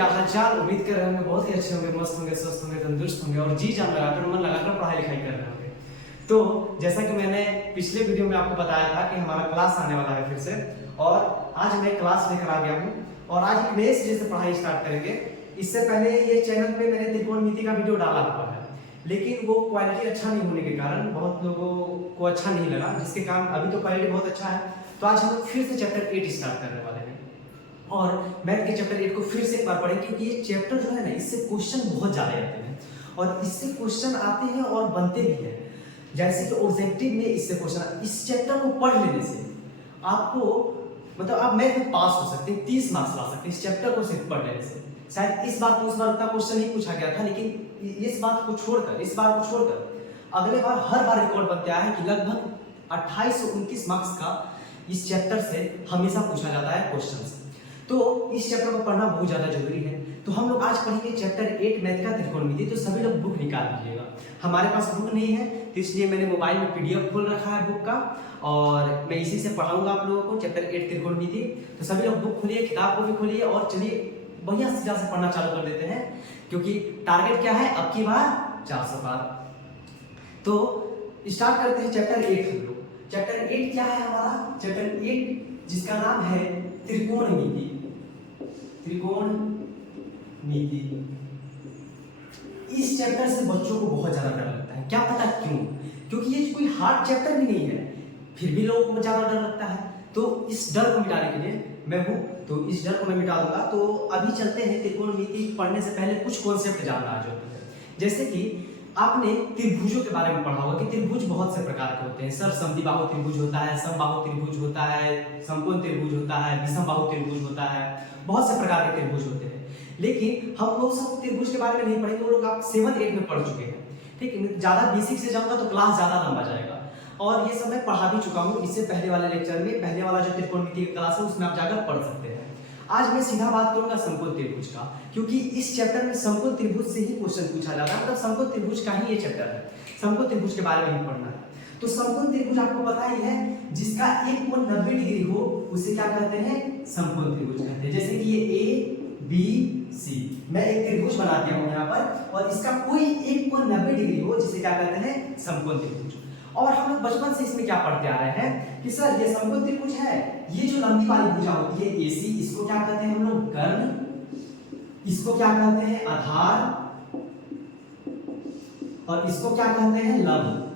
क्या हालचाल। उम्मीद कर रहे होंगे बहुत ही अच्छे होंगे, मस्त होंगे, स्वस्थ होंगे, तंदुरुस्त होंगे और जी जान लगाकर मन लगाकर पढ़ाई लिखाई कर रहे होंगे। तो जैसा कि मैंने पिछले वीडियो में आपको बताया था कि हमारा क्लास आने वाला है फिर से, और आज मैं क्लास लेकर आ गया हूँ और आज एक नए सिरे से पढ़ाई स्टार्ट करेंगे। इससे पहले ये चैनल पे मैंने त्रिकोणमिति का वीडियो डाला हुआ है, लेकिन वो क्वालिटी अच्छा नहीं होने के कारण बहुत लोगों को अच्छा नहीं लगा, जिसके कारण अभी तो क्वालिटी बहुत अच्छा है। तो आज हम लोग फिर से चैप्टर 8 स्टार्ट करने वाले हैं और मैथ के चैप्टर 8 को फिर से एक बार पढ़ेंगे, क्योंकि ये चैप्टर जो है ना, इससे क्वेश्चन बहुत ज़्यादा आते हैं और इससे क्वेश्चन आते हैं और बनते भी हैं। जैसे कि ऑब्जेक्टिव में इससे क्वेश्चन, इस चैप्टर को पढ़ लेने से आपको मतलब आप मैथ में पास हो सकते हैं, 30 मार्क्स ला सकते हैं इस चैप्टर को सिर्फ पढ़ लेने से। शायद इस बार उतना क्वेश्चन नहीं पूछा गया था, लेकिन इस बात को छोड़कर, इस बार को छोड़कर अगले बार हर बार रिकॉर्ड बनते आया है कि लगभग 2829 मार्क्स का इस चैप्टर से हमेशा पूछा जाता है क्वेश्चन। तो इस चैप्टर को पढ़ना बहुत ज्यादा जरूरी है। तो हम लोग आज पढ़ेंगे चैप्टर 8 मैथ का त्रिकोणमिति। तो सभी लोग बुक निकाल लीजिएगा। हमारे पास बुक नहीं है तो इसलिए मैंने मोबाइल में PDF खोल रखा है बुक का, और मैं इसी से पढ़ाऊंगा आप लोगों को चैप्टर 8 त्रिकोणमिति। तो सभी लोग बुक खोलिए, किताब को भी खोलिए और चलिए बढ़िया सीधा से पढ़ना चालू कर देते हैं, क्योंकि टारगेट क्या है अब की बार 400 पार। तो स्टार्ट करते हैं चैप्टर 8 हम लोग। चैप्टर 8 क्या है हमारा? चैप्टर 8 जिसका नाम है त्रिकोणमिति। त्रिकोणमिति। इस चैप्टर से बच्चों को बहुत ज्यादा डर लगता है, क्या पता क्यों? क्योंकि ये कोई हार्ड चैप्टर भी नहीं है, फिर भी लोगों को ज्यादा डर लगता है। तो इस डर को मिटाने के लिए मैं हूं, तो इस डर को मैं मिटा दूंगा। तो अभी चलते हैं त्रिकोणमिति पढ़ने से पहले कुछ कॉन्सेप्ट जानना आज होता है। जैसे कि आपने त्रिभुजों के बारे में पढ़ा होगा कि त्रिभुज बहुत से प्रकार के होते हैं। सर समद्विबाहु त्रिभुज होता है, समबाहु त्रिभुज होता है, समकोण त्रिभुज होता है, विषमबाहु त्रिभुज होता है, बहुत से प्रकार के त्रिभुज होते हैं। लेकिन हम लोग सब त्रिभुज के बारे में नहीं पढ़ेंगे, वो लोग आप 7 8 में पढ़ चुके हैं। ठीक है, ज्यादा बेसिक से जाऊंगा तो क्लास ज्यादा लंबा जाएगा, और ये सब मैं पढ़ा भी चुका हूँ इससे पहले वाले लेक्चर में। पहले वाला जो त्रिकोणमिति की क्लास है उसमें आप जाकर पढ़ सकते हैं। आज मैं सीधा बात करूंगा समकोण त्रिभुज का, क्योंकि इस चैप्टर में समकोण त्रिभुज से ही क्वेश्चन पूछा जाता है। मतलब समकोण त्रिभुज का ही ये चैप्टर है, समकोण त्रिभुज के बारे में ही पढ़ना है। तो समकोण त्रिभुज आपको पता ही है, जिसका एक कोण 90 डिग्री हो उसे क्या कहते हैं? समकोण त्रिभुज कहते हैं। जैसे कि ये ABC, मैं एक त्रिभुज बना दिया हूं यहाँ पर, और इसका कोई एक कोण 90 डिग्री हो जिसे क्या कहते हैं? समकोण त्रिभुज। और हम लोग बचपन से इसमें क्या पढ़ते आ रहे हैं कि सर ये समकोण त्रिभुज है, ये जो लंबी वाली भुजा होती है AC, इसको क्या कहते हैं हम लोग? कर्ण। इसको क्या कहते हैं? आधार। और इसको क्या कहते हैं? लंब।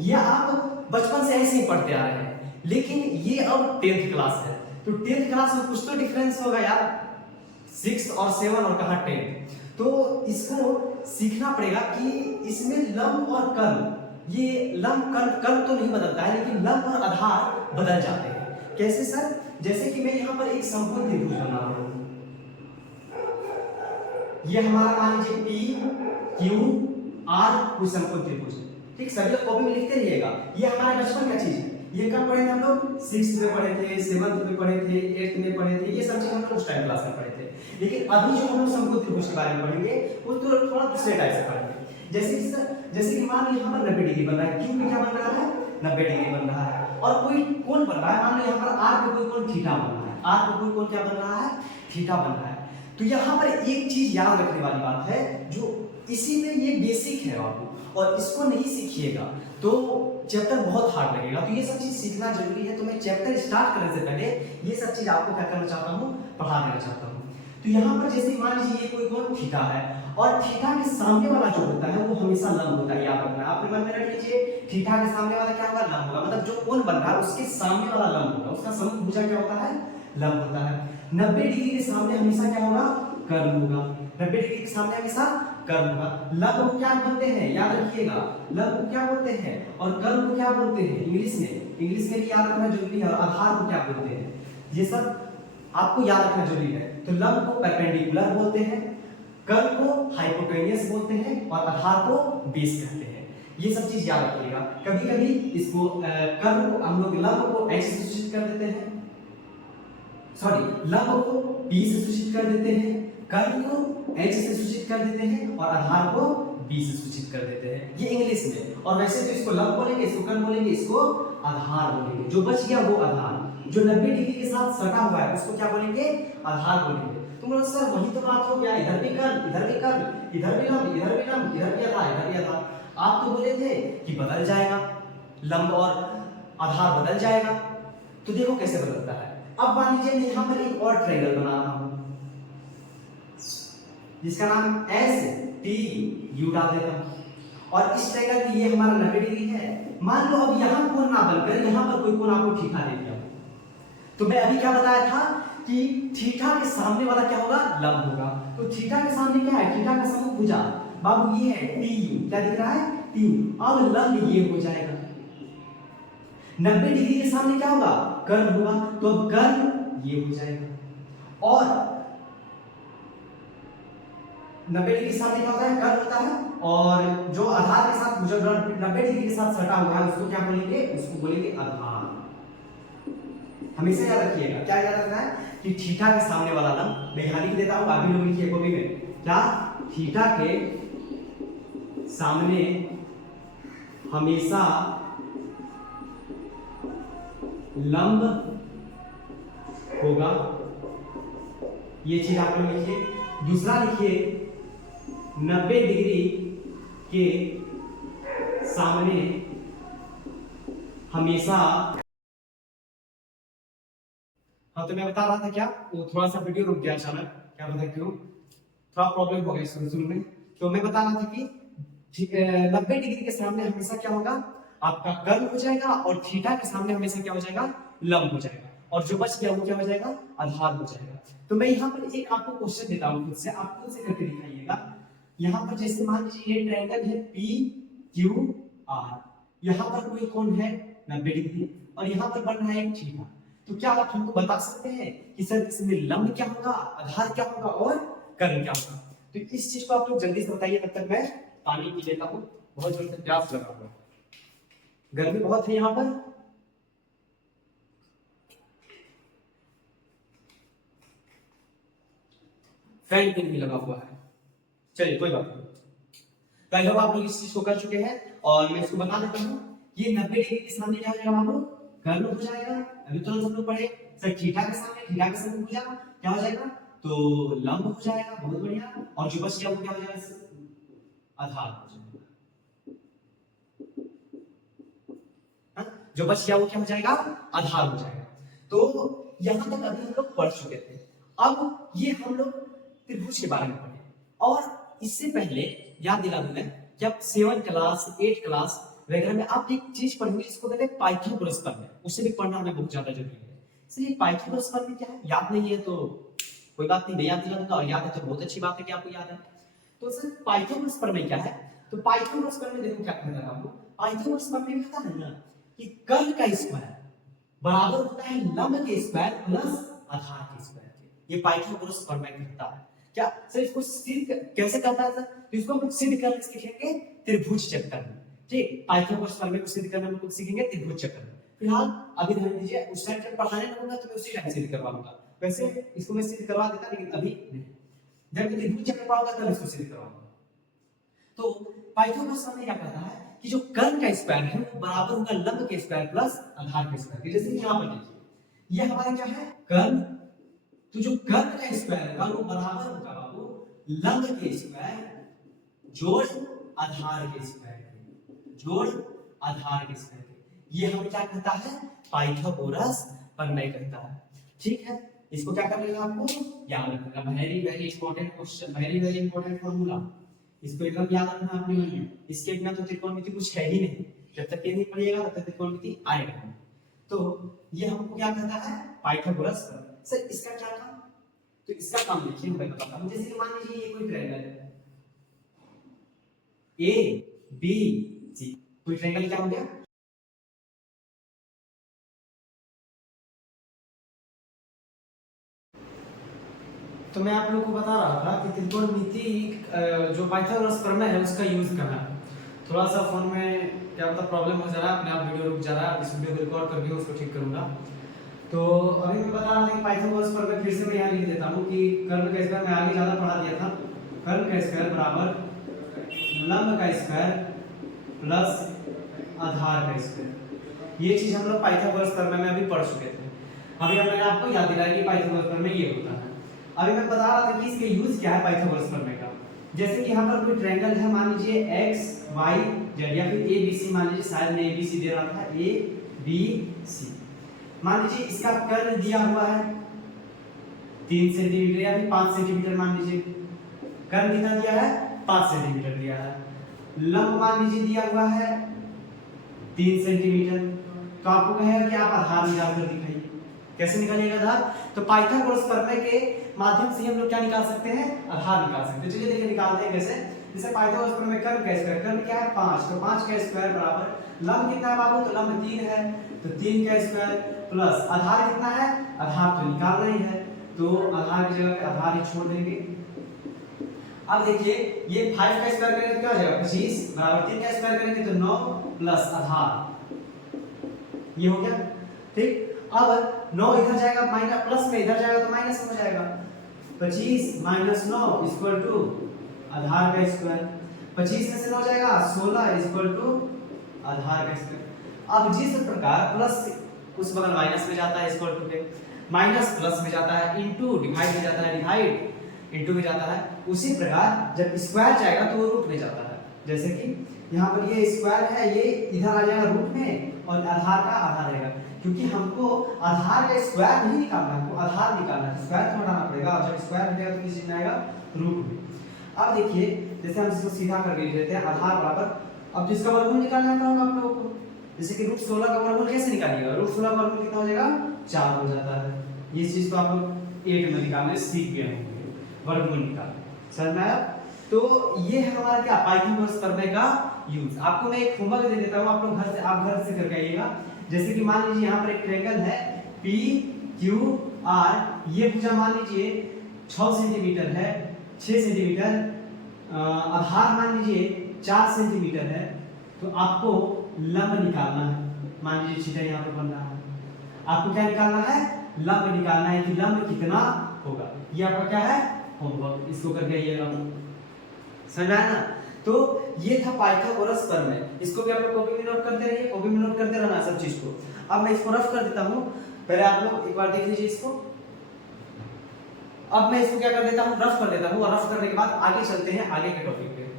ये आप बचपन से ऐसे ही पढ़ते आ रहे हैं, लेकिन ये अब 10th क्लास है, तो 10th क्लास में कुछ तो डिफरेंस होगा यार, 6 और 7 और कहां 10। तो इसको सीखना पड़ेगा कि इसमें लंब और कर्ण, ये लंब कर्ण तो नहीं बदलता है, लेकिन लंब और आधार बदल जाते हैं। कैसे सर? जैसे कि मैं यहाँ पर एक समकोण त्रिभुज बना रहा हूं, ये हमारा मान लीजिए PQR कोई समकोण त्रिभुज है। ठीक, सभी लोग कॉपी में लिखते रहिएगा। ये हमारे बचपन का चीज है, ये कब पढ़े थे हम लोग? 6th में पढ़े थे, 7th में पढ़े थे, 8th में पढ़े थे, ये सब चीज हम लोग उस टाइम क्लास में पढ़े थे। लेकिन अभी जो हम लोग समकोण त्रिभुज के बारे में पढ़ेंगे वो तो थोड़ा दूसरे टाइप से पढ़ेंगे। जैसे कि मान लो यहाँ पर 90 डिग्री बन रहा है, क्यों पे क्या बन रहा है? 90 डिग्री बन रहा है। और कोई कोण बन रहा है, मान लो यहाँ पर R पे कोई कोण थीटा बन रहा है, R पे कोई कोण क्या बन रहा है? थीटा बन रहा है। तो यहाँ पर एक चीज याद रखने वाली बात है, जो इसी में ये बेसिक है बाबू, और इसको नहीं सीखिएगा तो चैप्टर बहुत हार्ड लगेगा। तो ये सब चीज सीखना जरूरी है। तो मैं चैप्टर स्टार्ट करने से पहले ये सब चीज आपको क्या करना चाहता हूँ? पढ़ा देना चाहता हूँ। तो यहाँ पर जैसे मान लीजिए ये कोई कोण थीटा है, और थीटा के सामने वाला जो होता है वो हमेशा लंब होता है, याद रखना है। आपने मन में रख लीजिए, थीटा के सामने वाला क्या होगा? लंब होगा। मतलब जो कोण बन रहा है उसके सामने वाला लंब होगा, उसका समभुजा क्या होता है? लंब होता है। 90 डिग्री के सामने हमेशा क्या होगा? कर्ण होगा। 90 डिग्री के सामने हमेशा कर्ण होगा। लंब को क्या बोलते हैं? याद रखिएगा, लंब को क्या बोलते हैं और कर्ण को क्या बोलते हैं? इंग्लिश में भी याद रखना जरूरी है। और आधार को क्या बोलते हैं? ये सब आपको याद रखना जरूरी है। तो लंब को परपेंडिकुलर बोलते हैं, कर्ण को हाइपोटेन्यूस बोलते हैं, और आधार को बेस कहते हैं। ये सब चीज याद रखिएगा। कभी कभी इसको कर्ण को हम लोग लंब को H से सूचित कर देते हैं, सॉरी लंब को P से सूचित कर देते हैं, कर्ण को H से सूचित कर देते हैं, और आधार को B से सूचित कर देते हैं। ये इंग्लिश में। और वैसे तो इसको लंब बोलेंगे, इसको कर्ण बोलेंगे, इसको आधार बोलेंगे। जो बच गया वो आधार। जो 90 डिग्री के साथ सटा हुआ है उसको क्या बोलेंगे, आधार बोलेंगे। तुम लोग सर वही तो बात हो गया, इधर भी कर्व, इधर भी कर्व, इधर भी लंब, इधर भी लंब, इधर भी आधार, इधर भी आधार। आप तो बोले थे कि बदल जाएगा, लंब और आधार बदल जाएगा। तो देखो कैसे बदलता है। अब मान लीजिए मैं यहाँ पर एक और ट्रायंगल बना रहा हूँ जिसका नाम एस टी यू डाल देता हूँ, और इस ट्रायंगल की ये हमारा 90 डिग्री है। मान लो अब यहाँ कोण ना बनकर यहाँ पर कोई कोण आपको थीटा दे दिया, तो मैं अभी क्या बताया था कि थीटा के सामने वाला क्या होगा, लंब होगा। तो थीटा के सामने क्या है, थीटा का समभुजा बाबू ये है टी यू, क्या दिख रहा है, टी यू। अब लंब ये हो जाएगा। 90 डिग्री के सामने क्या होगा, कर्व होगा, तो अब कर्व ये हो जाएगा। और 90 डिग्री के सामने क्या होता है, कर्व होता है, और जो आधार के साथ जो 90 डिग्री के साथ सटा हुआ है उसको क्या बोलेंगे, उसको बोलेंगे आधार। हमेशा याद रखिएगा, क्या याद रखना है कि थीटा के सामने वाला लंब, मैं यहाँ लिख देता हूँ, अभी लोग लिखिए कॉपी में, क्या थीटा के सामने हमेशा लंब होगा, ये चीज आप लोग लिखिए। दूसरा लिखिए 90 डिग्री के सामने हमेशा, हाँ तो मैं बता रहा था क्या, वो थोड़ा सा वीडियो रुक गया अचानक, क्या पता क्यों, थोड़ा प्रॉब्लम हो गई शुरू में। तो मैं बता रहा था कि 90 डिग्री के सामने हमेशा क्या होगा, आपका कर्व हो जाएगा, और थीटा के सामने हमेशा क्या हो जाएगा, लंब हो जाएगा, और जो बच गया वो क्या हो जाएगा, आधार हो जाएगा। तो मैं यहाँ पर एक आपको क्वेश्चन देता हूँ, खुद से आप खुद से करके दिखाइएगा। यहाँ पर जैसे मान लीजिए ये ट्रायंगल है पी क्यू आर, यहाँ पर कोई कोण है 90 डिग्री, और यहाँ पर बन रहा है एक थीटा। तो क्या आप हमको बता सकते हैं कि सर इसमें लंब क्या होगा, आधार क्या होगा, और कर्व क्या होगा? तो इस चीज को आप लोग जल्दी से बताइए, तब तक मैं पानी पी लेता हूँ, बहुत जोर से प्यास लगा हुआ, गर्मी बहुत है यहाँ पर। फैन भी लगा हुआ है, चलिए कोई बात नहीं। कई लोग आप लोग इस चीज को कर चुके हैं, और मैं इसको बता देता हूँ। ये 90 डिग्री के सामने क्या हो जाएगा बाबू, कर्व हो जाएगा। अभी तुरंत हम लोग पढ़े सर थीटा के सामने, थीटा के सामने भुजा क्या हो जाएगा, तो लंब हो जाएगा, बहुत बढ़िया। और जो बच गया वो क्या हो जाएगा, आधार हो जाएगा। जो बच गया वो क्या हो जाएगा, आधार हो जाएगा। तो यहां तक अभी हम लोग पढ़ चुके थे। अब ये हम लोग त्रिभुज के बारे में पढ़े, और इससे पहले याद दिला दूं मैं कि आप 7 क्लास 8 क्लास वगैरह में आप एक चीज पढ़ेंगे जिसको कहते हैं पाइथागोरस प्रमेय, उसे भी पढ़ना हमें बहुत ज्यादा जरूरी है। इसलिए पाइथागोरस प्रमेय क्या है, याद नहीं है तो कोई बात नहीं, मैं याद दिला दूंगा, और याद है तो बहुत अच्छी बात है कि आपको याद है। तो सर पाइथागोरस प्रमेय क्या है, तो पाइथागोरस प्रमेय देखो क्या कहता है आपको। पाइथागोरस प्रमेय कहता है ना कि कर्व का स्क्वायर बराबर होता है लंब के स्क्वायर प्लस आधार के स्क्वायर के। ये पाइथागोरस प्रमेय कहता है। क्या सर इसको सिद्ध कैसे करता है सर, तो इसको हम सिद्ध करने सीखेंगे त्रिभुज चक्कर में। ठीक, पाइथागोरस प्रमेय को सिद्ध करने में हम सीखेंगे त्रिभुज चक्कर में। फिलहाल अभी ध्यान दीजिए, उस टाइम जब पढ़ाने लगूंगा तो मैं उसी टाइम सिद्ध करवाऊंगा। वैसे इसको मैं सिद्ध करवा देता, लेकिन अभी नहीं, जब त्रिभुज चक्कर पढ़ाऊंगा तब इसको सिद्ध करवाऊंगा। तो पाइथागोरस प्रमेय क्या कहता है कि जो कर्व का स्क्वायर है वो बराबर होगा लंब के स्क्वायर प्लस आधार के स्क्वायर के। जैसे यहाँ पर देखिए ये हमारा क्या है, कर्व, तो जो कर्व का स्क्वायर होगा वो बराबर होगा बाबू लंब के स्क्वायर जोड़ आधार के स्क्वायर के, जोड़ आधार के स्क्वायर के। ये हमें क्या कहता है, पाइथागोरस प्रमेय कहता है। ठीक है, इसको क्या करना है आपको याद रखना, very very important question, very very important formula, इसको एकदम याद रखना अपने मन में। इसके बिना तो त्रिकोणमिति कुछ है ही नहीं, जब तक ये नहीं पढ़िएगा तब तक त्रिकोणमिति आएगा नहीं। तो ये हमको क्या कहता है, पाइथागोरस प्रमेय। सर इसका क्या काम, तो इसका काम देखिए मैं बताता हूं। जैसे कि मान लीजिए ये कोई ट्रायंगल है ए बी सी, कोई ट्रायंगल क्या हो गया, तो मैं आप लोगों को बता रहा था कि त्रिकोणमिति जो पाइथागोरस प्रमेय है उसका यूज करना। थोड़ा सा फोन में क्या पता प्रॉब्लम हो जा रहा है, अपने आप वीडियो रुक जा रहा है, इस वीडियो को रिकॉर्ड करके उसको ठीक करूंगा। तो अभी मैं बता रहा था कि पाइथागोरस प्रमेय फिर से मैं यहाँ लिख देता हूँ कि कर्व का स्क्वायर, मैं आगे ज्यादा पढ़ा दिया था, कर्व का स्क्वायर बराबर लंब का स्क्वायर प्लस आधार का स्क्वायर। ये चीज हम लोग पाइथागोरस प्रमेय में अभी पढ़ चुके थे। अभी मैंने आपको याद दिलाया कि पाइथागोरस प्रमेय ये होता है। अभी मैं बता रहा था कि इसके यूज क्या है पाइथागोरस प्रमेय का। जैसे कि यहाँ पर कोई ट्रायंगल है, मान लीजिए x y z या फिर a b c, मान लीजिए शायद मैं a b c दे रहा था, a b c। मान लीजिए इसका कर्ल दिया हुआ है 3 सेंटीमीटर या फिर 5 सेंटीमीटर, मान लीजिए कर्ल कितना दिया है 5 सेंटीमीटर दिया है। लंब मान लीजिए दिया हुआ है 3 सेंटीमीटर। तो आपको कहेगा कि आप आधार निकाल कर दिखाइए। कैसे निकालिएगा आधार? तो पाइथागोरस प्रमेय के माध्यम से हम लोग क्या निकाल सकते हैं? आधार निकाल सकते हैं। चलिए देखिए निकालते हैं कैसे। जैसे पाइथागोरस प्रमेय कर्ल का स्क्वायर, कर्ल क्या है 5, तो 5 का स्क्वायर बराबर लंब कितना है बाबू? तो लंब 3 है, तो 3 का स्क्वायर प्लस आधार कितना है? आधार तो निकालना ही है, तो आधार की जगह पे आधार ही छोड़ देंगे। अब देखिए ये 5 का स्क्वायर करेंगे तो क्या हो जाएगा 25 बराबर 3 का स्क्वायर करेंगे तो 9 प्लस आधार, ये हो गया ठीक। अब 9 इधर जाएगा माइनस, प्लस में इधर जाएगा तो माइनस में हो जाएगा। 25 माइनस 9 इक्वल टू आधार का स्क्वायर। 25 में से 9 जाएगा 16 इक्वल टू आधार का स्क्वायर। अब जिस प्रकार प्लस उस बगल माइनस में जाता है इक्वल टू पे, माइनस प्लस में जाता है, इनटू डिवाइड में जाता है, डिवाइड इनटू में जाता है, उसी प्रकार जब स्क्वायर जाएगा तो वो रूट में जाता है। जैसे कि यहाँ पर ये स्क्वायर है, ये इधर आ जाएगा रूट में और आधार का आधार रहेगा, क्योंकि हमको आधार का स्क्वायर नहीं निकालना है, हमको आधार निकालना है, स्क्वायर तो हटाना पड़ेगा और जब स्क्वायर हटेगा तो किस चीज में आएगा? रूट में। अब देखिए जैसे हम इसको सीधा करके लिख लेते हैं आधार बराबर, अब जिसका वर्गमूल निकालना होगा आप लोगों को, जैसे कि √16 का वर्गमूल कैसे निकालिएगा? √16 का वर्गमूल कितना हो जाएगा? 4 हो जाता है। ये चीज तो आप लोग 8 में निकालने सीख गए होंगे, वर्गमूल निकालना समझ में आया? तो ये है हमारा क्या पाइथागोरस प्रमेय का यूज। आपको मैं एक होमवर्क दे देता हूं, आप लोग घर से करके आइएगा। जैसे कि मान लीजिए यहाँ पर एक ट्रायंगल है पी क्यू आर, ये भुजा मान लीजिए 6 सेंटीमीटर है, 6 सेंटीमीटर, आधार मान लीजिए 4 सेंटीमीटर है, तो आपको लंब निकालना है। मान लीजिए सीधा यहाँ पर बन रहा है, आपको क्या निकालना है? लंब निकालना है कि लंब कितना होगा। ये आपका क्या है? होमवर्क, इसको करके आइएगा, समझ आया ना? तो ये था पाइथागोरस प्रमेय। इसको भी आप लोग कॉपी में नोट करते रहिए, कॉपी में नोट करते रहना सब चीज को। अब मैं इसको रफ कर देता हूं, पहले आप लोग एक बार देख लीजिए इसको। अब मैं इसको क्या कर देता हूं? रफ कर देता हूं, और रफ करने के बाद आगे चलते हैं आगे के टॉपिक पे।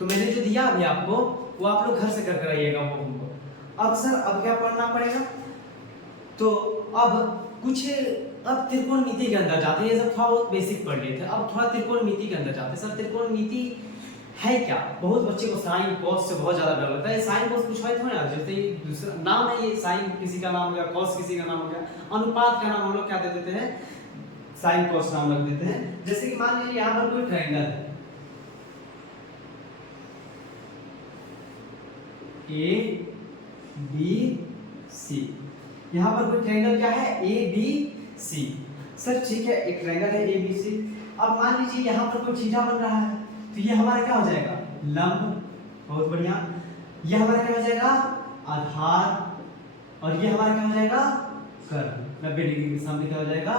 तो मैंने जो दिया अभी आपको वो आप लोग घर से कर आइएगा वो होमवर्क। अब सर अब क्या पढ़ना पड़ेगा? तो अब कुछ अब त्रिकोणमिति के अंदर जाते हैं। ये सब थोड़ा बहुत बेसिक पढ़ लिए थे, अब थोड़ा त्रिकोणमिति के अंदर जाते हैं। सर त्रिकोणमिति है क्या? बहुत बच्चे को साइन कॉस से बहुत ज्यादा डर लगता है। साइन कॉस कुछ है थोड़ा ना, जैसे दूसरा नाम है, ये साइन किसी का नाम हो गया, कॉस किसी का नाम हो गया, अनुपात का नाम हम लोग क्या दे देते हैं? साइन कॉस नाम रख देते हैं। जैसे कि मान लीजिए यहाँ पर कोई ट्रायंगल है ए बी सी, यहाँ पर कोई ट्रायंगल क्या है? A B C. सर ठीक है, एक ट्रायंगल है ए बी सी। अब मान लीजिए यहाँ पर कोई थीटा बन रहा है, तो ये हमारा क्या हो जाएगा? लंब। बहुत बढ़िया। ये हमारा क्या हो जाएगा? आधार। और ये हमारा क्या हो जाएगा? कर्व। 90 डिग्री के सामने क्या हो जाएगा?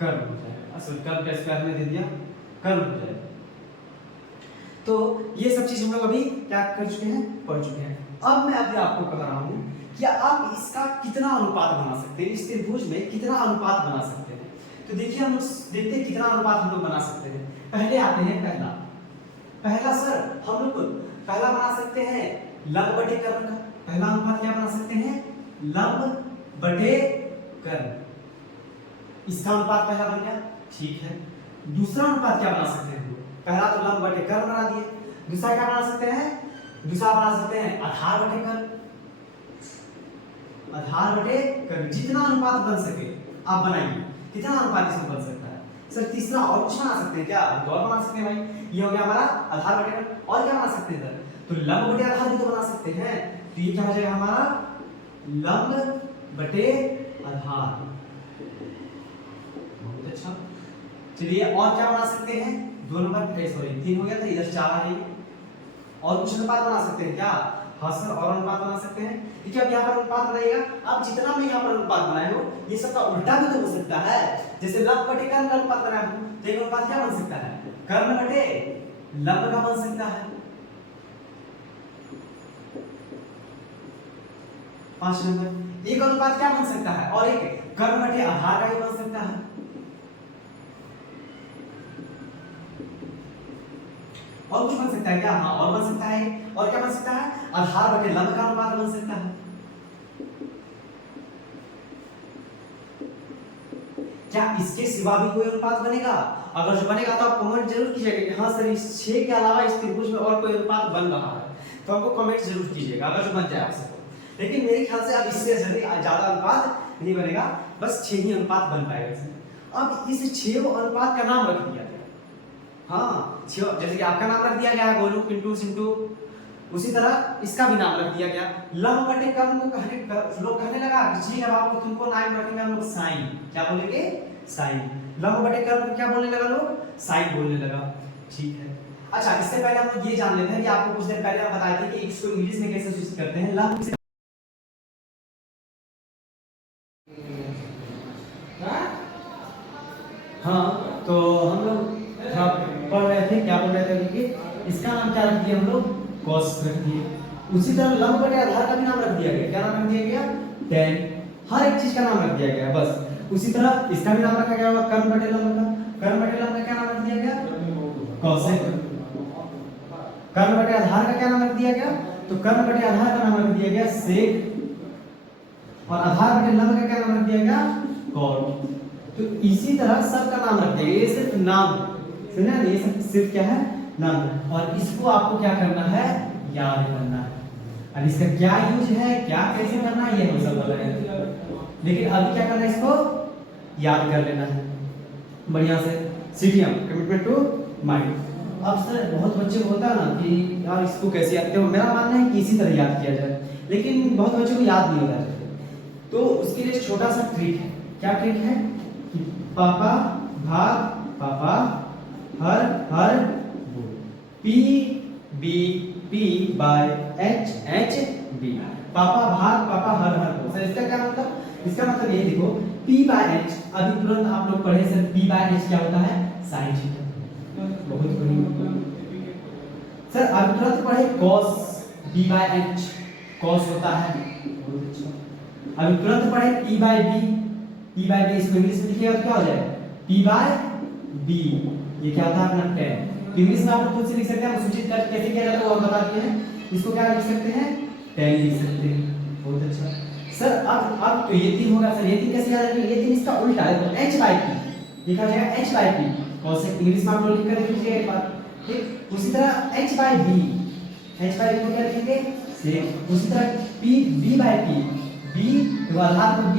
कर्व हो जाएगा। असल कर्व का स्क्वायर में दे दिया, कर्व हो जाएगा। तो ये सब चीज हम लोग अभी क्या कर चुके हैं? पढ़ चुके हैं। अब मैं अभी आपको कह रहा हूं कि आप इसका कितना अनुपात बना सकते हैं, इस त्रिभुज में कितना अनुपात बना सकते हैं। तो देखिए हम लोग देखते हैं कितना अनुपात हम लोग बना सकते हैं। पहले आते हैं पहला सर हम लोग पहला बना सकते हैं लंब बटे कर्ण का। पहला अनुपात क्या बना सकते हैं? लंब बटे कर्ण। इसका अनुपात पहला बन गया, ठीक है। दूसरा अनुपात क्या बना सकते हैं? पहला तो लंब बटे कर्ण बना दिए, दूसरा क्या बना सकते हैं? दूसरा बना सकते हैं आधार बटे कर्ण। आधार बटे कर्ण, जितना अनुपात बन सके आप बनाइए, कितना अनुपात इसमें बन सकता है। सर तीसरा और कुछ बना सकते हैं क्या? तो और बना सकते हैं भाई, ये हो गया हमारा आधार बटे कर्ण। और क्या बना सकते हैं सर? तो लंब बटे आधार भी तो बना सकते हैं। तो ये क्या हो जाएगा हमारा? लंब बटे आधार। बहुत अच्छा। चलिए और क्या बना सकते हैं? 2 नंबर सॉरी 3 हो गया था, इधर 4 आ जाएगी। और कुछ अनुपात बना सकते हैं क्या? हाँ सर, और अनुपात बना सकते हैं। देखिए अब यहाँ पर अनुपात रहेगा, अब जितना मैं यहाँ पर अनुपात बनाए हो ये सबका उल्टा भी तो हो सकता है। जैसे लंब बटे कर्ण का अनुपात बनाया हूं, तो एक अनुपात क्या बन सकता है? कर्ण बटे लंब का बन सकता है। 5 नंबर। एक अनुपात क्या बन सकता है? और एक कर्ण बटे आधार का भी बन सकता है। और कुछ बन सकता है क्या? हाँ, और बन सकता है। और क्या बन सकता है? आधार बटे लंब का अनुपात बन सकता है। क्या इसके सिवा भी कोई अनुपात बनेगा? अगर जो बनेगा तो आप कमेंट जरूर कीजिएगा कि हाँ सर इस 6 के अलावा इस त्रिभुज में और कोई अनुपात बन रहा है, तो हमको कमेंट जरूर कीजिएगा अगर जो बन जाए आपसे तो। लेकिन मेरे ख्याल से अब इससे ज्यादा अनुपात नहीं बनेगा, बस 6 ही अनुपात बन पाएगा इसमें। अब इस 6 अनुपात का नाम रख दिया गया। हाँ, जैसे कि आपका नाम रख दिया गया है गोलू, पिंटू, सिंटू, उसी तरह इसका भी नाम रख दिया गया। लंब बटे कर्ण को लोग कहने लगा कि ठीक है बाबू तुमको नाम रखेंगे हम लोग साइन। क्या बोलेंगे? साइन। लंब बटे कर्ण को क्या बोलने लगा लोग? साइन बोलने लगा। ठीक है। अच्छा, इससे पहले हम लोग ये जान लेते हैं कि आपको कुछ देर पहले हम बताए थे कि इसको इंग्लिश में कैसे सूचित करते हैं। लंब से हाँ, तो हम लोग पढ़ रहे थे, क्या बोल रहे थे कि इसका नाम क्या रख दिया हम लोग? कॉस रख दिए। उसी तरह लंब बटे आधार का भी नाम रख दिया गया। क्या नाम रख दिया गया? tan। हर एक चीज का नाम रख दिया गया बस। उसी तरह इसका भी नाम रखा गया होगा कर्ण बटे लंब का। कर्ण बटे लंब का क्या नाम रख दिया गया? cosec। कर्ण बटे आधार का क्या नाम रख दिया गया? तो कर्ण बटे आधार का नाम रख दिया गया sec। और आधार बटे लंब का क्या नाम रख दिया गया? cot। तो इसी तरह सबका नाम रख दिया। ये सिर्फ नाम, सुना ना, ये सब सिर्फ क्या है? नाम। और इसको आपको क्या करना है? याद करना है। अब इसका क्या यूज है, क्या कैसे करना है, ये हम सब बता रहे हैं। लेकिन अभी क्या करना है? इसको याद कर लेना है बढ़िया से। CTM, commitment to mind. अब सर बहुत बच्चे को होता है ना कि यार इसको कैसे याद करें। मेरा मानना है कि इसी तरह याद किया जाए, लेकिन बहुत बच्चों को याद नहीं होता है। तो उसके लिए छोटा सा ट्रिक है। क्या ट्रिक है? कि पापा भाग पापा हर हर P B P by H H B. पापा भाग पापा हर हर बोल। सर इसका क्या मतलब? इसका मतलब ये देखो, पी बाय एच, अभी तुरंत आप लोग पढ़े सर, पी बाय एच क्या होता है? Sine theta. बहुत बढ़िया सर। अभी तुरंत पढ़े cos B by H, cos होता है। बहुत अच्छा। अभी तुरंत पढ़े P by B, P by B इसको इंग्लिश में लिखिएगा तो क्या हो जाएगा? P by B. ये क्या होता है अपना tan। इंग्लिश में आप लोग खुद से लिख सकते हैं, सूचित कर कैसे किया जाता है वो बता दिए हैं। इसको क्या लिख सकते हैं? tan लिख सकते हैं। बहुत अच्छा सर। अब तो ये 3 होगा सर। ये 3 कैसे याद रखेंगे? ये 3 इसका उल्टा है, तो h by p लिखा जाएगा। h by p cosec English में आप लोग लिख कर देख लीजिए एक बार। ठीक, उसी तरह h by b, h by b को क्या लिखेंगे? sec। उसी तरह p b by p, b तो आधार को b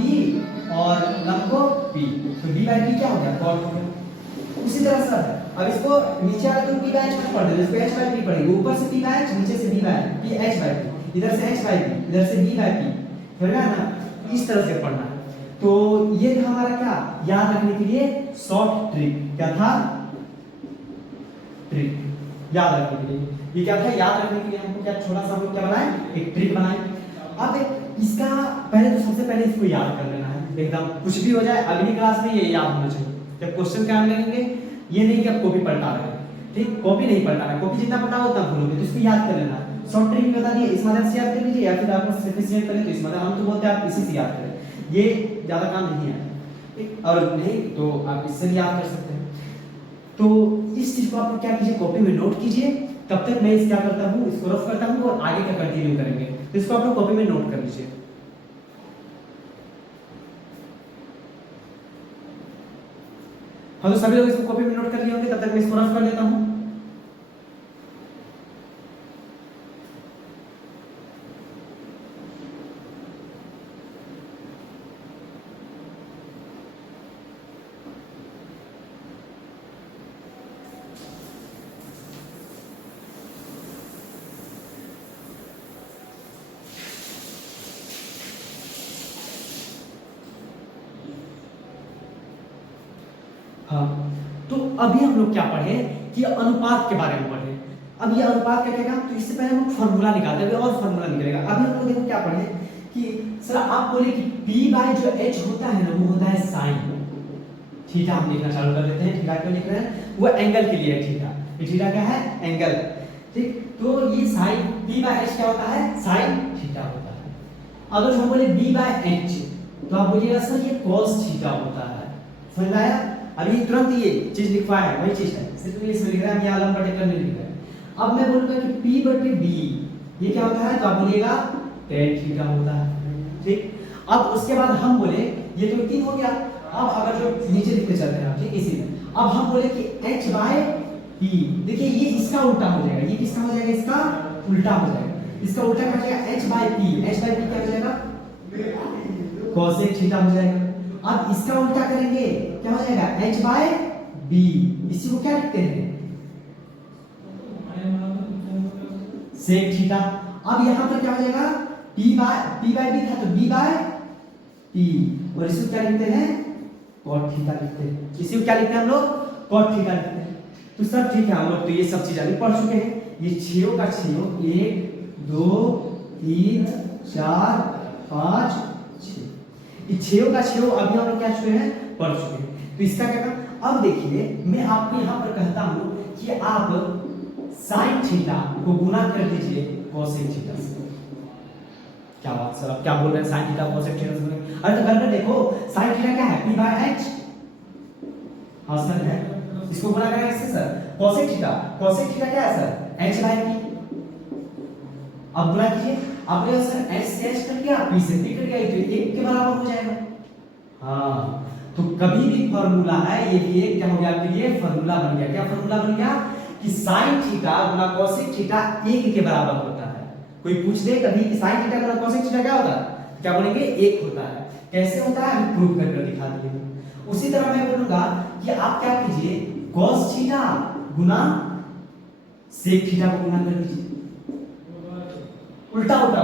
और लंब को p, तो b by p क्या हो गया? cot हो गया। उसी तरह सर अब इसको नीचे आकर तो p by h मत पढ़ दे, इसको h by p पढ़ेंगे। ऊपर से p by h, नीचे से b by p, h by p, इधर से h by p, इधर से b by p, समझ गया ना? इस तरह से पढ़ना है। तो ये था हमारा क्या याद रखने के लिए शॉर्ट ट्रिक। क्या था? ट्रिक याद रखने के लिए। ये क्या था? याद रखने के लिए हमको क्या छोटा सा हम क्या बनाए? एक ट्रिक बनाए। अब इसका पहले तो सबसे पहले इसको याद कर लेना है एकदम। कुछ भी हो जाए अगली क्लास में ये याद होना चाहिए। जब क्वेश्चन क्या लेंगे, ये नहीं कि आप कॉपी पलटा रहे हैं। ठीक, कॉपी नहीं पलटाना, कॉपी जितना पलटाओ उतना भूलोगे, तो इसको याद कर लेना है। शॉर्ट ट्रिक बता दिए, इस मदद से याद कर लीजिए, या फिर आपको सफिशिएंट करें तो इस मदद, हम तो बोलते हैं आप इसी से याद करें, ये ज्यादा काम नहीं है। ठीक, और नहीं तो आप इससे भी याद कर सकते हैं। तो इस चीज को आप क्या कीजिए, कॉपी में नोट कीजिए। तब तक मैं क्या करता हूँ, इसको रफ करता हूँ और आगे का कंटिन्यू करेंगे। तो इसको आप लोग कॉपी में नोट कर लीजिए। हाँ, तो सभी लोग इसको कॉपी में नोट कर लिए होंगे। तब तक मैं इसको रफ कर लेता हूँ। हाँ, तो अभी हम लोग क्या पढ़े कि अनुपात के बारे में पढ़े। अब ये अनुपात क्या कहेगा, तो इससे पहले हम फॉर्मूला निकालते हैं और फॉर्मूला निकलेगा। अभी हम लोग देखो क्या पढ़े कि सर आप बोले कि p बाय जो h होता है ना वो होता है साइन थीटा। हम लिखना चालू कर देते हैं। थीटा क्यों लिख रहे हैं, वो एंगल के लिए है थीटा। ये थीटा क्या है, एंगल। ठीक, तो ये साइन p बाय h क्या होता है, साइन थीटा होता है। अगर हम बोले b बाय h तो आप बोलिएगा सर ये cos थीटा होता है। समझ में आया? अभी तुरंत ये चीज लिखवाया है, वही चीज है, सिर्फ ये इसमें लिख रहा है, हम आलम बटे करने लिख रहे हैं। अब मैं बोलूंगा कि p बटे b ये क्या होता है, तो आप बोलिएगा tan थीटा होता है। ठीक, अब उसके बाद हम बोले ये तो 3 हो गया। अब अगर जो नीचे लिखते चलते हैं, ठीक, इसी में अब हम बोले कि h बाय p, देखिए ये इसका उल्टा हो जाएगा, ये किसका हो जाएगा, इसका उल्टा हो जाएगा। इसका उल्टा क्या हो जाएगा, h by p, h by p क्या हो जाएगा, cosec थीटा हो जाएगा। अब इसका उल्टा करेंगे क्या हो जाएगा, h बाय b, इसी को क्या लिखते हैं, sec थीटा। अब यहाँ पर क्या हो जाएगा, p बाय b था तो b बाय p, और इसको क्या लिखते हैं, cot थीटा लिखते हैं। इसी को क्या लिखते हैं हम लोग, cot थीटा लिखते हैं। तो सब ठीक है, हम लोग तो ये सब चीज अभी पढ़ चुके हैं। ये छेओ का छेओ 1 2 3 4 5 6, ये छेओ का छेओ अभी हम लोग क्या चुके हैं, पढ़ चुके हैं। तो इसका क्या करना, अब देखिए मैं आपको यहाँ पर कहता हूँ कि आप sin थीटा को गुना कर दीजिए cosec थीटा से। क्या बात सर, आप क्या बोल रहे हैं, sin थीटा cosec थीटा से? अरे तो करके देखो, sin थीटा क्या है, p बाय h। हाँ सर है, इसको गुना करेंगे इससे सर, cosec थीटा क्या है सर, h बाय p। अब गुना कीजिए, अब ये सर h से h कट गया, p से p कट गया, तो 1 के बराबर हो जाएगा। हाँ, तो कभी भी फार्मूला है, ये भी एक क्या हो गया आपके लिए, फार्मूला बन गया। क्या फार्मूला बन गया कि sin थीटा गुना cosec थीटा 1 के बराबर होता है। कोई पूछ दे कभी कि sin थीटा गुना cosec थीटा क्या होता है, क्या बोलेंगे, 1 होता है। कैसे होता है, हम प्रूव करके दिखा दिए। उसी तरह मैं बोलूंगा कि आप क्या कीजिए, cos थीटा गुना sec थीटा को गुना कर दीजिए, उल्टा उल्टा।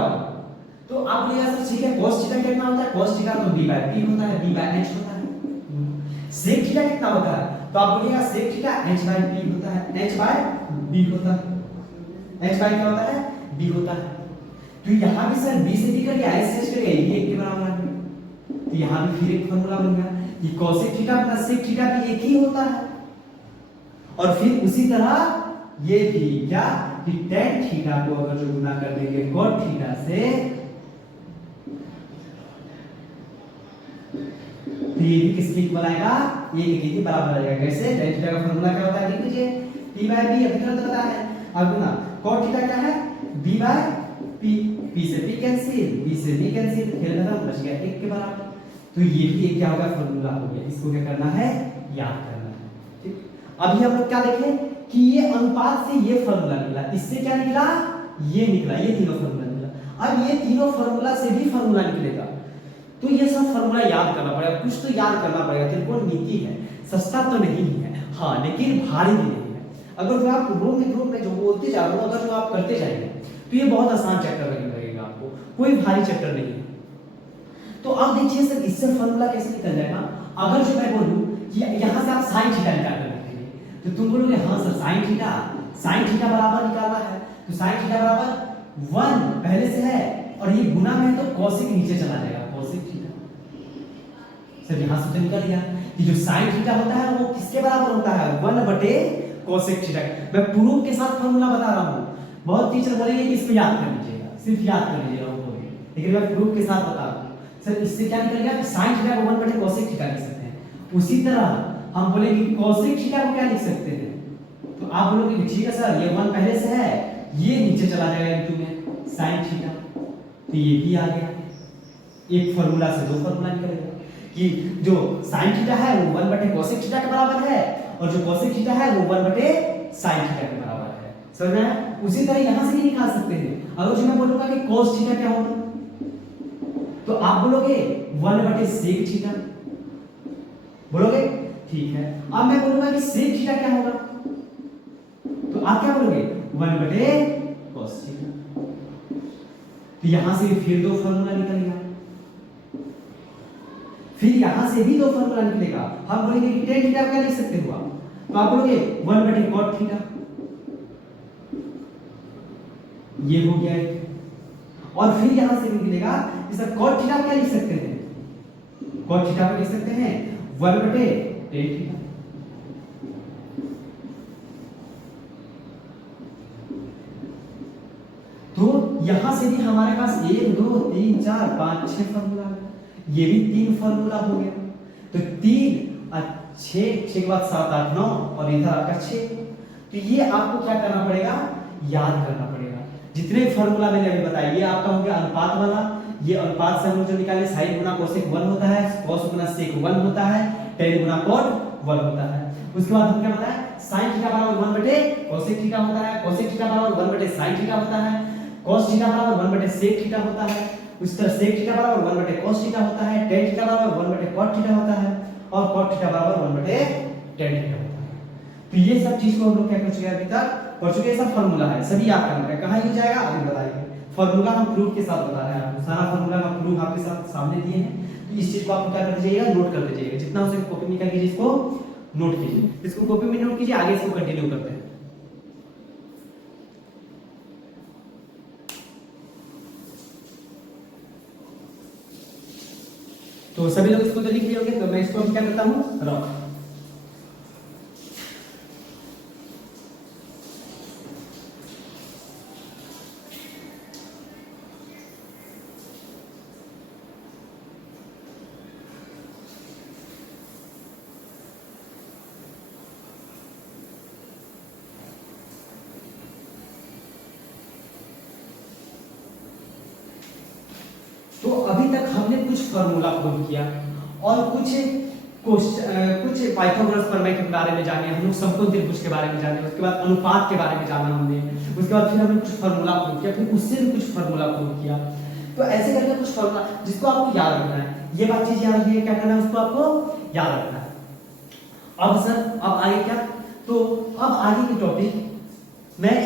तो आप बोलिएगा सर ठीक है, cos थीटा कितना होता है, cos थीटा तो b बाय p होता है, b बाय h होता है। sec थीटा कितना होता है, तो आप बोलिएगा sec theta h by p होता है, h बाय b होता है, h बाय क्या होता है, b होता है। तो यहाँ भी सर b से b कर गया, h से h कर गया, ये 1 के बराबर आ गया। तो यहाँ भी फिर एक फार्मूला बन गया कि cosec theta plus sec theta भी एक ही होता है। और फिर उसी तरह ये भी क्या कि tan थीटा को अगर जो गुना कर देंगे cot थीटा से, तो ये भी किसके इक्वल आएगा, 1 के बराबर आ जाएगा। कैसे, tan थीटा का फार्मूला क्या होता है, लिख लीजिए, p बाय b अभी तुरंत पता है। अब गुना cot थीटा क्या है, b बाय p, p से p कैंसिल, b से b कैंसिल, खेल खत्म, बच गया 1 के बराबर। तो ये भी एक क्या होगा, फार्मूला हो गया। इसको क्या करना है, याद करना है। ठीक, अभी हम लोग क्या देखें कि ये अनुपात से ये फार्मूला निकला, इससे क्या निकला, ये निकला, ये तीनों फार्मूला निकला। अब ये तीनों फार्मूला से भी फार्मूला निकलेगा, तो ये सब फार्मूला याद करना पड़ेगा, कुछ तो याद करना पड़ेगा। त्रिकोणमिति है, सस्ता तो नहीं है, हाँ, लेकिन भारी भी नहीं है। अगर जो आप ग्रुप में जो बोलते जा रहे हो, अगर जो आप करते जाएंगे तो ये बहुत आसान चैप्टर लगेगा आपको, कोई भारी चैप्टर नहीं है। तो अब देखिए सर, इससे फार्मूला कैसे निकल जाएगा। अगर जो मैं बोलूं कि यहाँ से आप sin थीटा निकाल कर रखेंगे, तो तुम बोलोगे हाँ सर sin थीटा बराबर निकालना है, तो sin थीटा बराबर 1 पहले से है, और ये गुना में है तो cosec नीचे चला जाएगा, cosec थीटा। सर यहाँ से तो निकल गया कि जो sin थीटा होता है वो किसके बराबर होता है, 1 बटे cosec थीटा। मैं प्रूफ के साथ फार्मूला बता रहा हूँ, बहुत टीचर बोलेंगे कि इसको याद कर लीजिएगा, सिर्फ याद कर लीजिएगा, लेकिन मैं प्रूफ के साथ बता रहा हूँ। सर इससे क्या निकल गया, sin थीटा को 1 बटे cosec थीटा लिख सकते हैं। उसी तरह हम बोलेंगे कि cosec थीटा को क्या लिख सकते हैं, तो आप बोलोगे ठीक है सर, ये 1 पहले से है, ये नीचे चला जाएगा इनटू में sin थीटा, तो ये भी आ गया। एक फार्मूला से दो फार्मूला निकलेगा कि जो sin थीटा है वो 1 बटे cosec थीटा के बराबर है, और जो cosec थीटा है वो 1 बटे sin थीटा के बराबर है। समझ में आया? उसी तरह यहां से भी निकाल सकते हैं। अगर जो मैं बोलूंगा कि cos थीटा क्या होगा, तो आप बोलोगे 1 बटे sec थीटा, बोलोगे ठीक है। अब मैं बोलूंगा कि sec थीटा क्या होगा, तो आप क्या बोलोगे 1 बटे cos थीटा। तो यहां से फिर दो फार्मूला निकलेगा, फिर यहां से भी दो फार्मूला निकलेगा। हम बोलेंगे कि tan थीटा क्या लिख सकते हो आप, तो आप बोलोगे 1 बटे cot थीटा, ये हो गया एक, और फिर यहां से भी मिलेगा इसका cot थीटा क्या लिख सकते हैं, cot थीटा को लिख सकते हैं 1/tan थीटा। तो यहां से भी हमारे पास 1 2 3 4 5 6 फार्मूला है, ये भी 3 फार्मूला हो गया। तो 3 और 6 के बाद 7 8 9 और इधर आपका 6। तो ये आपको क्या करना पड़ेगा, याद करना पड़ेगा। जितने फार्मूला मैंने अभी बताया ये आपका हो गया अनुपात वाला, ये अनुपात से हम जो निकाले sin गुना cosec 1 होता है, cos गुना sec 1 होता है, tan गुना cot 1 होता है। उसके बाद हम क्या बताया, sin थीटा बराबर 1 cosec थीटा होता है, cosec थीटा बराबर 1 sin थीटा होता है, cos थीटा बराबर 1 sec थीटा होता है, उस तरह sec थीटा बराबर 1 cos थीटा होता है, tan थीटा बराबर 1 cot थीटा होता है, और cot थीटा बराबर 1 tan थीटा होता है। तो ये सब चीज को हम लोग क्या कर चुके हैं, अभी तक पढ़ चुके हैं। सब फार्मूला है, सभी याद करना है। कहां यूज जाएगा अभी बताएंगे। फार्मूला हम प्रूफ के साथ बता रहे हैं आपको, सारा फार्मूला का प्रूफ आपके साथ सामने दिए हैं। तो इस चीज को आप क्या कर दीजिएगा, नोट कर दीजिएगा, जितना हो सके कॉपी में क्या कीजिए, इसको नोट कीजिए, इसको कॉपी में नोट कीजिए, आगे इसको कंटिन्यू करते हैं। तो सभी लोग इसको तो लिख लिए होंगे, तो मैं इसको क्या करता हूं, रख। तो अभी तक हमने कुछ फार्मूला प्रूव किया और कुछ पाइथागोरस प्रमेय के बारे में जाने, हम लोग समकोण त्रिभुज के बारे में जाने, उसके बाद अनुपात के बारे में जाना हमने, उसके बाद फिर हमने कुछ फार्मूला प्रूव किया, फिर उससे भी कुछ फार्मूला प्रूव किया। तो ऐसे करके कुछ फार्मूला जिसको आपको याद रखना है, ये बात चीज याद रखिए, क्या करना है उसको आपको याद रखना है। अब सर अब आगे क्या, तो अब आगे की टॉपिक मैं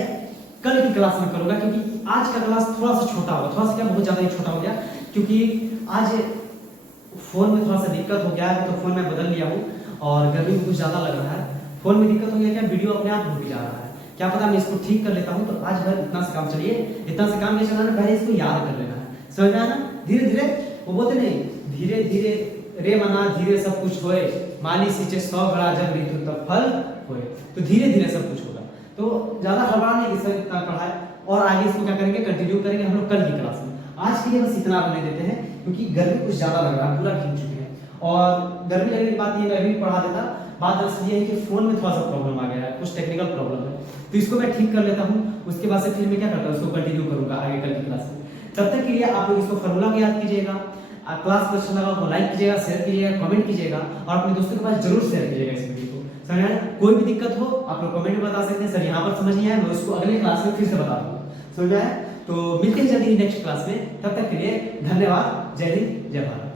कल की क्लास में करूंगा, क्योंकि आज का क्लास थोड़ा सा छोटा होगा, थोड़ा सा क्या बहुत ज्यादा ही छोटा हो गया, क्योंकि आज फोन में थोड़ा सा दिक्कत हो गया है, तो फोन में बदल लिया हूँ और गर्मी में कुछ ज्यादा लग रहा है, फोन में दिक्कत हो गया, क्या वीडियो अपने आप हो भी जा रहा है, क्या पता मैं इसको ठीक कर लेता हूँ। तो आज भर इतना से काम चलिए, इतना से काम नहीं चलाना, पहले इसको याद कर लेना है, समझ में आया ना। धीरे धीरे वो बोलते नहीं, धीरे धीरे रे मना धीरे सब कुछ होए, माली सींचे 100 घड़ा जब ऋतु तब फल होए। तो धीरे धीरे सब कुछ होगा, तो ज्यादा हड़बड़ा नहीं कि सर इतना पढ़ा है, और आगे इसको क्या करेंगे, कंटिन्यू करेंगे हम लोग कल की क्लास में। आज के लिए बस इतना बने देते हैं, क्योंकि गर्मी कुछ ज्यादा लग रहा है, पूरा खींच चुके हैं, और गर्मी लगने की बात ये मैं भी पढ़ा देता। बात दरअसल ये है कि फोन में थोड़ा सा प्रॉब्लम आ गया है, कुछ टेक्निकल प्रॉब्लम है, तो इसको मैं ठीक कर लेता हूँ, उसके बाद से फिर मैं क्या करता हूँ, उसको कंटिन्यू करूंगा आगे कल की क्लास में। तब तक के लिए आप लोग इसको फॉर्मूला को याद कीजिएगा, क्लास को अच्छा लगा तो लाइक कीजिएगा, शेयर कीजिएगा, कमेंट कीजिएगा, और अपने दोस्तों के पास जरूर शेयर कीजिएगा इस वीडियो को। समझ आया? कोई भी दिक्कत हो आप लोग कमेंट में बता सकते हैं, सर यहाँ पर समझ नहीं आया, मैं उसको अगले क्लास में फिर से बता दूंगा। समझ आया? तो मिलते हैं जल्दी नेक्स्ट क्लास में, तब तक के लिए धन्यवाद। जय हिंद, जय भारत।